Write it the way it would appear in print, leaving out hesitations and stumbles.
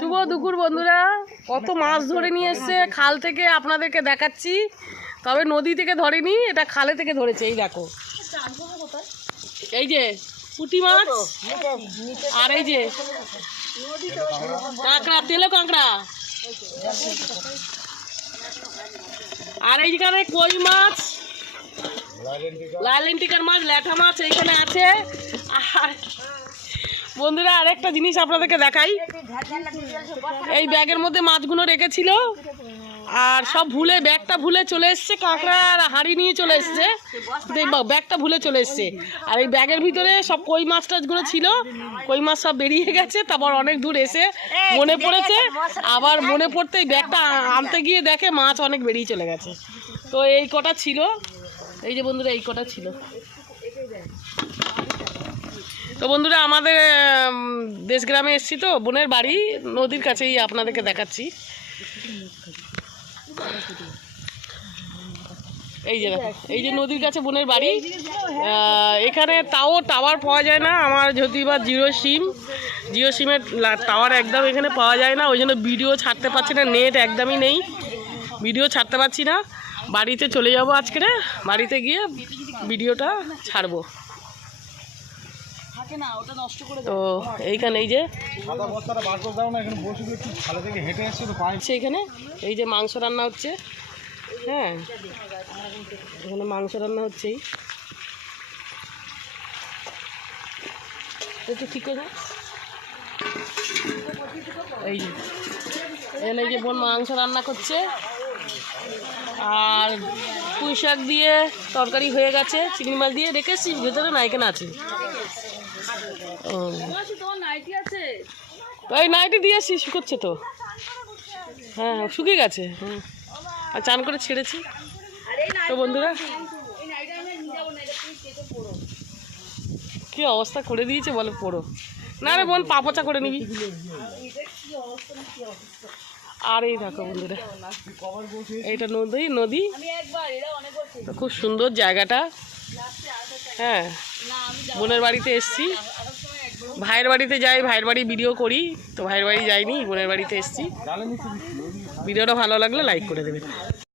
শুভ দুপুর বন্ধুরা, কত মাছ ধরে নিয়ে এসছে খাল থেকে আপনাদেরকে দেখাচ্ছি। তবে নদী থেকে ধরেনি, এটা খালে থেকে ধরেছে। এই দেখো, এই যে পুঁটি মাছ, আর এই যে কাঁকড়া, তেলে কাঁকড়া, আর এইখানে কই মাছ, লাইলেন্টিকার মাছ, ল্যাঠা মাছ এইখানে আছে। আর বন্ধুরা আরেকটা জিনিস আপনাদেরকে দেখাই, এই ব্যাগের মধ্যে মাছগুলো রেখেছিল আর সব ভুলে, ব্যাগটা ভুলে চলে এসছে। কাঁকড়া আর হাঁড়ি নিয়ে চলে এসছে, ব্যাগটা ভুলে চলে এসছে। আর এই ব্যাগের ভিতরে সব কই মাছ টাছগুলো ছিল, কই মাছ সব বেরিয়ে গেছে। তারপর অনেক দূর এসে মনে পড়েছে, আবার মনে পড়তে এই ব্যাগটা আনতে গিয়ে দেখে মাছ অনেক বেরিয়ে চলে গেছে। তো এই কটা ছিল, এই যে বন্ধুরা এই কটা ছিল। তো বন্ধুরা আমাদের দেশ গ্রামে এসছি, তো বোনের বাড়ি নদীর কাছেই আপনাদেরকে দেখাচ্ছি। এই যে দেখো, এই যে নদীর কাছে বোনের বাড়ি। এখানে তাও টাওয়ার পাওয়া যায় না। আমার যদি বা জিও সিমের টাওয়ার একদম এখানে পাওয়া যায় না, ওই জন্য ভিডিও ছাড়তে পারছি না। নেট একদমই নেই, ভিডিও ছাড়তে পারছি না। বাড়িতে চলে যাবো আজকে, বাড়িতে গিয়ে ভিডিওটা ছাড়বো। তো এইখানে এই যে এখানে এই যে মাংস রান্না হচ্ছে। হ্যাঁ, এখানে মাংস রান্না হচ্ছে। একটু ঠিক করে এই যে এখানে এই যে বোন মাংস রান্না করছে, আর পুঁই শাক দিয়ে তরকারি হয়ে গেছে। চিংড়ি মাছ দিয়ে রেখেছি, ভেতরে না এখানে আছে। ওই নাইটি দিয়েছি, শুকোচ্ছে তো। হ্যাঁ শুকিয়ে গেছে, আর চান করে ছেড়েছি। তো বন্ধুরা কি অবস্থা করে দিয়েছে বলে, পড়ো না রে বোন, পা পোচা করে নিবি। আর এই দেখো বন্ধুরা, এইটা নদী খুব সুন্দর জায়গাটা। হ্যাঁ, বোনের বাড়িতে এসছি, ভাইয়ের বাড়িতে যাই, ভাইয়ের বাড়ি ভিডিও করি, তো ভাইয়ের বাড়ি যাইনি, বোনের বাড়িতে এসছি। ভিডিওটা ভালো লাগলে লাইক করে দেবেন।